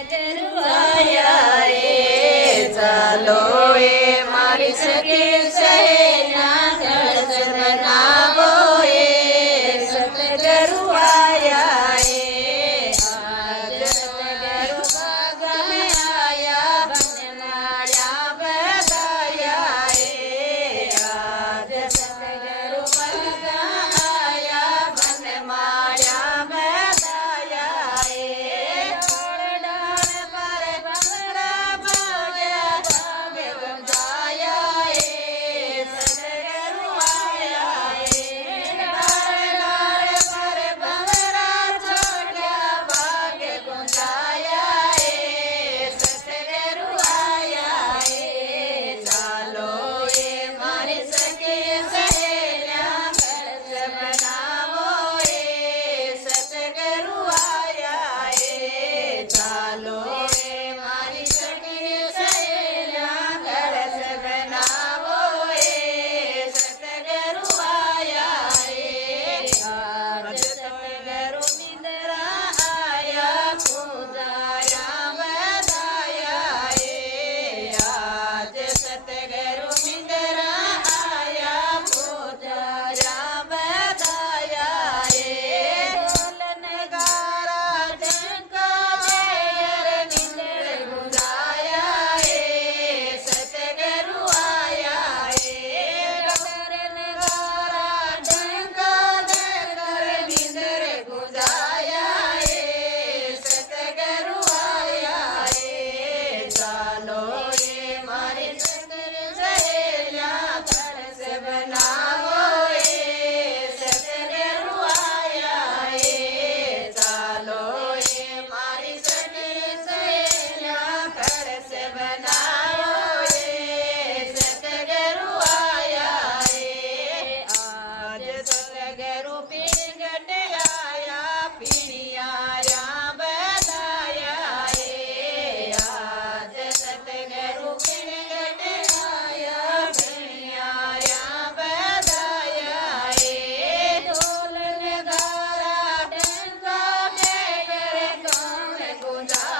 સતગુરુ આયા ચાલો એ મારી સખી સહેલા કળશ બનાવો એ સતગુરુ આયા આજ સતગુરુ ભગમે આયા બનમાળ્યા બધાયા આજ સતગુરુ ભગા આયા બનમાળ્યા બધાયા ડાળ પર ભમરા ભાગ્યા ભાગે ગુંજાયા સતગુરુ આયા ડાળ પર ભમરા છોડ્યા ભાગે ગુંજાયા સતગુરુ આયા ચાલો એ મારી સખી સહેલા કળશ બનાવો સતગુરુ આયા ચાલો એ મારી સખી સહેલા કળશ બનાવો સતગુરુ આયા આજ સતગુરુ નિંદ્રા આયા પૂજાયા બધાયા આજ સતગુરુ નિંદ્રા આયા પૂજાયા બધાયા ઢોલ નગારા ઝંકા બેર નિંદ્ર ગુંજાયા સતગુરુ આયા ઢોલ નગારા ઝંકા બેર નિંદ્ર ગુંજાયા સતગુરુ આયા ચાલો એ મારી સતગુરુ સહેલા કળશ બનાવો સતગુરુ આયા ચાલો એ મારી સતગુરુ સહેલા કળશ બનાવો સતગુરુ આયા આજ સતગુરુ પીંગટ આયા પીણિયાર્યા બધાયા આજ સતગુરુ પીંગટ આયા પીણિયાર્યા બધાયા ઢોલ નગારા ડંકા બેર કોણ ગુંજા